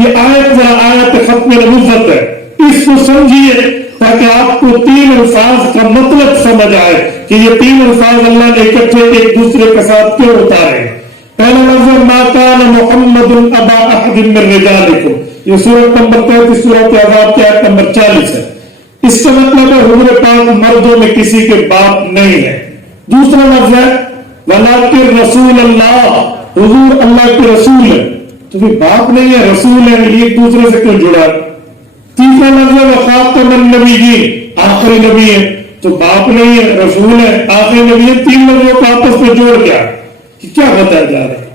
یہ آیت ختم نبوت ہے، اس کو سمجھیے تاکہ آپ کو 3 الفاظ کا مطلب سمجھ آئے کہ یہ 3 الفاظ اللہ نے اکٹھے ایک دوسرے کے ساتھ کیوں اتارے۔ پہلا لفظ ما کان محمد ابا احد من رجالکم، یہ سورۃ نمبر 33 سورۃ احزاب کی آیت نمبر 40 ہے۔ اس کا مطلب ہے حضور پاک مردوں میں کسی کے باپ نہیں ہے۔ دوسرا لفظ ہے ولکن رسول اللہ، حضور اللہ کے رسول ہے، تو بھی باپ نہیں ہے، رسول ہے، یہ ایک دوسرے سے کیوں جڑا ہے۔ تیسرا لفظ ہے وخاتم النبیین، آخری نبی ہے، تو باپ نہیں ہے، رسول ہے، آخری نبی ہے۔ 3 لفظوں کو آپس میں جوڑ کیا کہ کیا بتایا جا رہا ہے،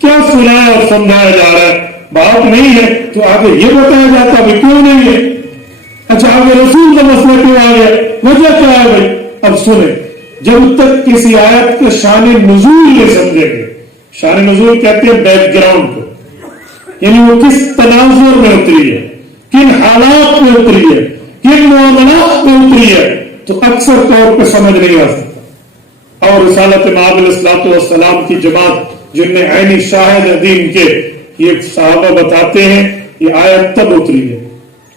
کیا سنایا اور سمجھایا جا رہا ہے۔ باپ نہیں ہے تو آگے یہ بتایا جاتا ہے کیوں نہیں ہے۔ اچھا آگے رسول کا مسئلہ کیوں آ گیا، وجہ کیا ہے بھائی؟ اب سنیں، جب تک کسی آیت کا شان نزول نہیں سمجھیں گے، شان نزول کہتے ہیں بیک گراؤنڈ کو، یعنی وہ کس تناظر میں اتری ہے، کن حالات میں اتری ہے، کن معاملات میں اتری ہے، تو اکثر طور پہ سمجھ نہیں آ سکتا۔ اور رسالت مآب علیہ الصلوۃ والسلام کی جماعت جن میں عینی شاہد دین کے یہ صحابہ بتاتے ہیں یہ آیت تب اتری ہے۔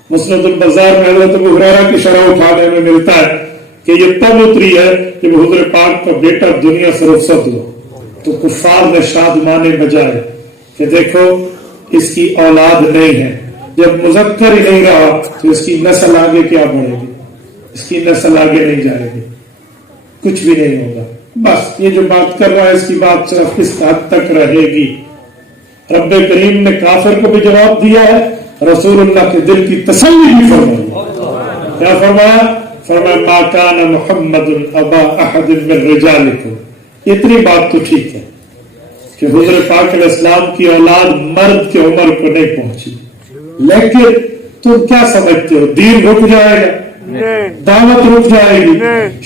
مسند البزار میں حضرت ابو ہریرہ کی شرح اٹھانے میں ملتا ہے کہ یہ تب اتری ہے جب حضور پاک کا بیٹا دنیا سے رخصت ہوا تو کفار نے شادمانے بجائے کہ دیکھو اس کی اولاد نہیں ہے، جب مذکر ہی نہیں رہا تو اس کی نسل آگے کیا بڑھے گی، اس کی نسل آگے نہیں جائے گی، کچھ بھی نہیں ہوگا۔ بس یہ جو بات کر رہا ہے اس کی بات صرف کس حد تک رہے گی۔ رب کریم نے کافر کو بھی جواب دیا ہے، رسول اللہ کے دل کی تسلی بھی فرمائی۔ کیا فرمایا؟ فرمایا ما کان محمد ابا احد من رجالکم۔ اتنی بات تو ٹھیک ہے کہ حضور پاک علیہ السلام کی اولاد مرد کی عمر کو نہیں پہنچی، لیکن تم کیا سمجھتے ہو دین رک جائے گا؟ دعوت رک جائے گی،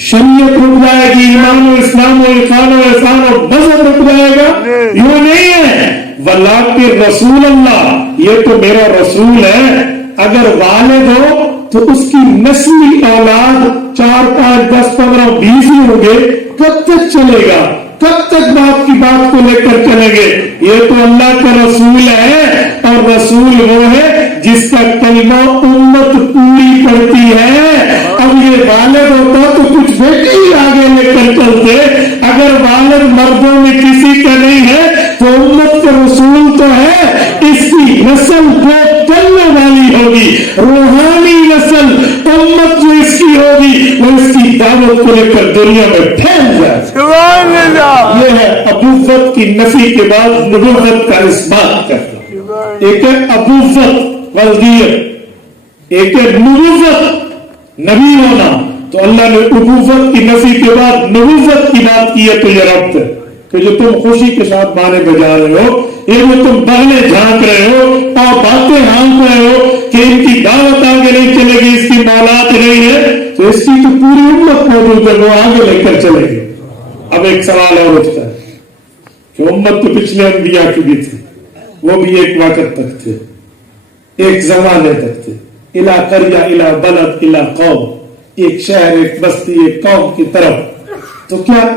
شریعت رک جائے گی، ایمان و اسلام و عرفان و احسان و مذہب رک جائے گا؟ یوں نہیں ہے۔ ولیکن رسول اللہ، یہ تو میرا رسول ہے، اگر والد ہو تو اس کی نسلی اولاد 4 5 10 15 20 ہی ہوں گے، کب تک چلے گا؟ کب تک باپ کی بات کو لے کر چلیں گے؟ یہ تو اللہ کا رسول ہے، اور رسول وہ ہے جس کا کلمہ امت پوری پڑتی ہے۔ اب یہ والد ہوتا تو کچھ بیٹے ہی آگے لے کر چلتے، اگر والد مردوں میں کسی کا نہیں ہے تو امت کا رسول تو ہے، اس کی نسل جو چلنے والی ہوگی، روحانی نسل امت جو اس کی ہوگی وہ اس کی دعوت کو لے کر دنیا میں پھیل جائے۔ یہ ہے ابوت کی نفی کے بعد نبوت کا اثبات کرنا۔ ایک ہے ابوت ولدیت، ایک ہے نبوت نبی ہونا۔ تو اللہ نے ابوت کی نفی کے بعد نبوت کی بات کی ہے، تو یہ ربط ہے کہ جو تم خوشی کے ساتھ گانے بجا رہے ہو، یہ جو تم بغلے جھانک رہے ہو اور باتیں ہانک رہے ہو کہ ان کی دعوت آگے نہیں چلے گی، اس کی مولاد نہیں ہے، تو اس کی تو پوری امت موجود ہے، وہ آگے لے کر چلے گی۔ اب ایک سوال اور اٹھتا ہے کہ امت تو پچھلے انبیاء کی بھی تھی، وہ بھی ایک وقت تک تھے، ایک زمانے تک تھے، الا قریہ الا بلد الا قوم، ایک شہر ایک بستی ایک قوم کی طرف۔ تو کیا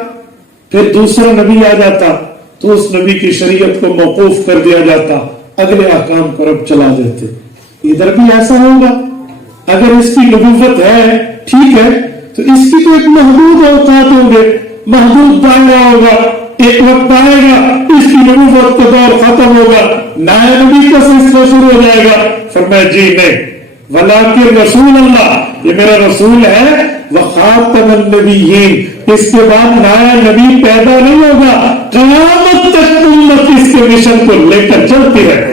پھر دوسرا نبی آ جاتا تو اس نبی کی شریعت کو موقوف کر دیا جاتا، اگلے احکام کو رب چلا دیتے؟ ادھر بھی ایسا ہوگا؟ اگر اس کی نبوت ہے ٹھیک ہے تو اس کی تو ایک محدود اوقات ہوں گے، محدود دائرہ ہوگا، ایک وقت آئے گا اس کی نبوت کا دور ختم ہوگا، نیا نبی کا سلسلہ شروع ہو جائے گا۔ فرمایا جی نہیں، ولیکن رسول اللہ، یہ میرا رسول ہے، وخاتم النبیین، اس کے بعد نیا نبی پیدا نہیں ہوگا، قیامت تک امت اس کے مشن کو لے کر چلتی رہے۔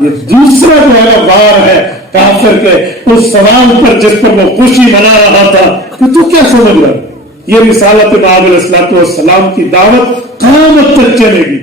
یہ دوسرا جو ہے بار ہے کافر کے اس سوال پر جس پر وہ خوشی منا رہا تھا کہ تو کیا سمجھ رہا؟ یہ رسالت مآب علیہ الصلوۃ والسلام کی دعوت قیامت تک چلے گی۔